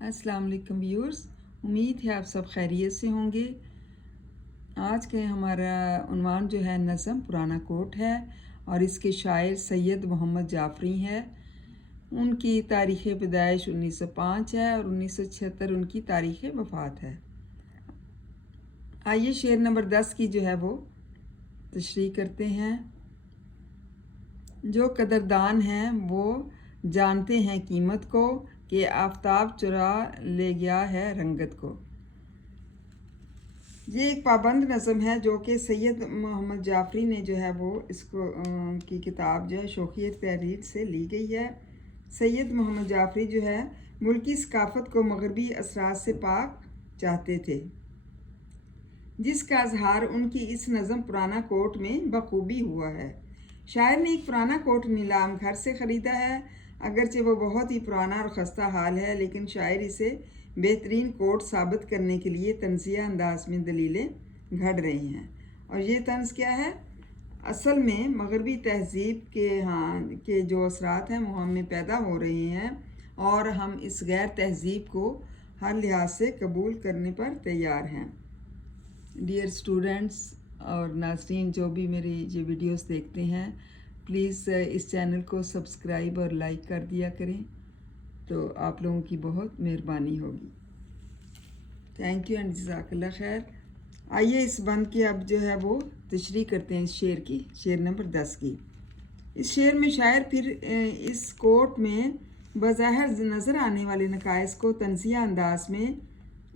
अस्सलाम वालेकुम व्यूअर्स, उम्मीद है आप सब खैरियत से होंगे। आज के हमारा उन्वान जो है नज़म पुराना कोट है और इसके शायर सैयद मोहम्मद जाफ़री है। उनकी तारीख़ पैदाइश 1905 है और 1976 उनकी तारीख़ वफ़ात है। आइए शेर नंबर 10 की जो है वो तशरीह करते हैं। जो कदरदान हैं वो जानते हैं कीमत को कि आफताब चुरा ले गया है रंगत को। ये एक पाबंद नज़म है जो कि सैयद मोहम्मद जाफ़री ने जो है वो इसको की किताब जो है शौक़ियत तहरीर से ली गई है। सैयद मोहम्मद जाफ़री जो है मुल्की सकाफ़त को मगरबी असरात से पाक चाहते थे, जिसका इज़हार उनकी इस नज़म पुराना कोट में बखूबी हुआ है। शायर ने एक पुराना कोट नीलाम घर से ख़रीदा है। अगरचे वो बहुत ही पुराना और ख़स्ता हाल है, लेकिन शायर इसे बेहतरीन कोट साबित करने के लिए तंज़िया अंदाज में दलीलें घड़ रही हैं। और ये तंज़ क्या है? असल में मगरबी तहज़ीब के जो असरात हैं वो हम में पैदा हो रहे हैं और हम इस गैर तहज़ीब को हर लिहाज से कबूल करने पर तैयार हैं। डियर स्टूडेंट्स और नाज़रीन जो भी मेरी ये वीडियोस देखते हैं, प्लीज़ इस चैनल को सब्सक्राइब और लाइक कर दिया करें, तो आप लोगों की बहुत मेहरबानी होगी। थैंक यू एंड जज़ाकल्लाह खैर। आइए इस बंद की अब जो है वो तशरीह करते हैं इस शेर की, शेर नंबर 10 की। इस शेर में शायर फिर इस कोट में बज़ाहिर नज़र आने वाले नकाइस को तंज़िया अंदाज में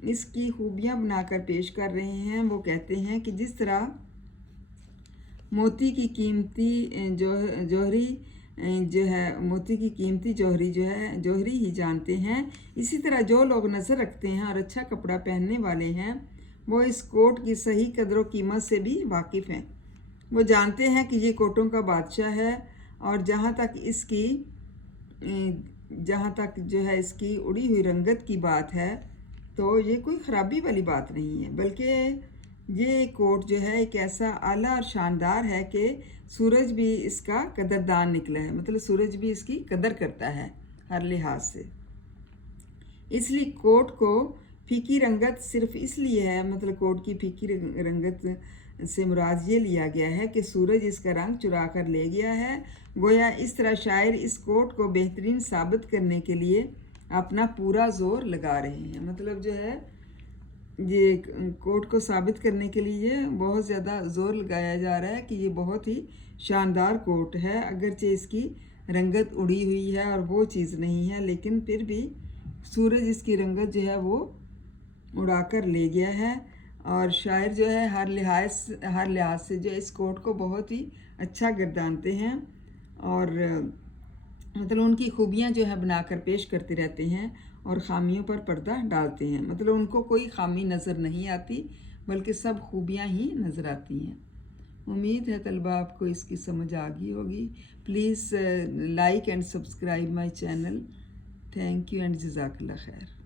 इसकी खूबियाँ बनाकर पेश कर रहे हैं। वो कहते हैं कि जिस तरह मोती की कीमती जौहरी जो है मोती की कीमती जौहरी जो है जौहरी ही जानते हैं, इसी तरह जो लोग नज़र रखते हैं और अच्छा कपड़ा पहनने वाले हैं वो इस कोट की सही कदर व कीमत से भी वाकिफ़ हैं। वो जानते हैं कि ये कोटों का बादशाह है और जहाँ तक जो है इसकी उड़ी हुई रंगत की बात है तो ये कोई ख़राबी वाली बात नहीं है, बल्कि ये कोट जो है एक ऐसा आला और शानदार है कि सूरज भी इसका कदरदान निकला है। मतलब सूरज भी इसकी कदर करता है हर लिहाज से। इसलिए कोट को फीकी रंगत सिर्फ इसलिए है, मतलब कोट की फीकी रंगत से मुराद ये लिया गया है कि सूरज इसका रंग चुरा कर ले गया है। गोया इस तरह शायर इस कोट को बेहतरीन साबित करने के लिए अपना पूरा ज़ोर लगा रहे हैं। मतलब जो है ये कोट को साबित करने के लिए बहुत ज़्यादा ज़ोर लगाया जा रहा है कि ये बहुत ही शानदार कोट है। अगरचे इसकी रंगत उड़ी हुई है और वो चीज़ नहीं है, लेकिन फिर भी सूरज इसकी रंगत जो है वो उड़ा कर ले गया है। और शायर जो है हर लिहाज से जो इस कोट को बहुत ही अच्छा गर्दानते हैं और मतलब उनकी खूबियाँ जो है बनाकर पेश करते रहते हैं और ख़ामियों पर पर्दा डालते हैं। मतलब उनको कोई ख़ामी नज़र नहीं आती, बल्कि सब खूबियाँ ही नज़र आती हैं। उम्मीद है तलबा आपको इसकी समझ आ गई होगी। Please like and subscribe my channel. Thank you and जज़ाकल्लाह खैर।